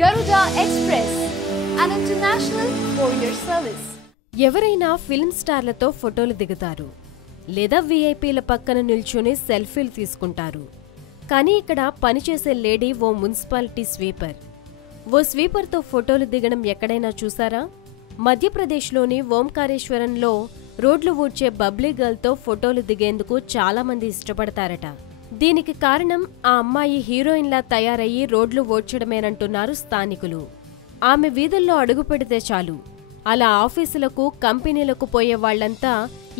Garuda Express, an international courier service. ఎవరైనా film స్టార్లతో ఫోటోలు దిగుతారు లేదా వీఐపీల పక్కన నిల్చొని సెల్ఫీలు తీసుకుంటారు. కానీ ఇక్కడ పనిచేసే లేడీ ఓ మున్సిపాలిటీ స్వీపర్. ఓ స్వీపర్తో ఫోటోలు దిగడం ఎక్కడైనా చూసారా? మధ్యప్రదేశ్లోని ఓంకారేశ్వరంలో రోడ్లు ఊడ్చే బబ్లీ గర్ల్తో ఫోటోలు దిగేందుకు చాలామంది ఇష్టపడతారట. దీనికి కారణం ఆ అమ్మాయి హీరోయిన్లా తయారయ్యి రోడ్లు ఓడ్చడమేనంటున్నారు స్థానికులు. ఆమె వీధుల్లో అడుగు పెడితే చాలు, అలా ఆఫీసులకు కంపెనీలకు పోయే వాళ్లంతా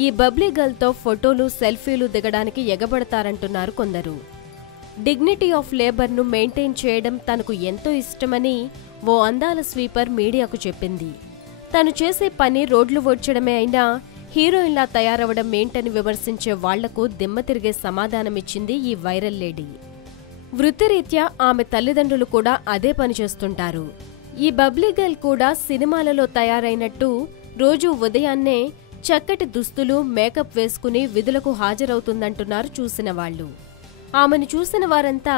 ఈ బబ్లీ గర్ల్తో ఫోటోలు సెల్ఫీలు దిగడానికి ఎగబడతారంటున్నారు కొందరు. డిగ్నిటీ ఆఫ్ లేబర్ను మెయింటైన్ చేయడం తనకు ఎంతో ఇష్టమని ఓ అందాల స్వీపర్ మీడియాకు చెప్పింది. తను చేసే పని రోడ్లు ఓడ్చడమే అయినా హీరోయిన్లా తయారవడం ఏంటని విమర్శించే వాళ్లకు దిమ్మ తిరిగే సమాధానమిచ్చింది ఈ వైరల్ లేడీ. వృత్తిరీత్యా ఆమె తల్లిదండ్రులు కూడా అదే పని చేస్తుంటారు. ఈ బబ్లీ గర్ల్ కూడా సినిమాలలో తయారైనట్టు రోజూ ఉదయాన్నే చక్కటి దుస్తులు మేకప్ వేసుకుని విధులకు హాజరవుతుందంటున్నారు చూసిన వాళ్లు. ఆమెను చూసిన వారంతా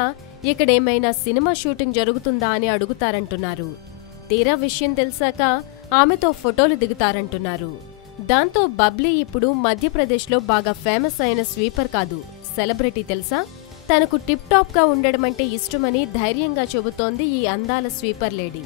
ఇక్కడేమైనా సినిమా షూటింగ్ జరుగుతుందా అని అడుగుతారంటున్నారు. తీరా విషయం తెలిసాక ఆమెతో ఫోటోలు దిగుతారంటున్నారు. దాంతో బబ్లీ ఇప్పుడు మధ్యప్రదేశ్లో బాగా ఫేమస్ అయిన స్వీపర్ కాదు, సెలబ్రిటీ తెలుసా? తనకు టిప్ టాప్ గా ఉండడమంటే ఇష్టమని ధైర్యంగా చెబుతోంది ఈ అందాల స్వీపర్ లేడీ.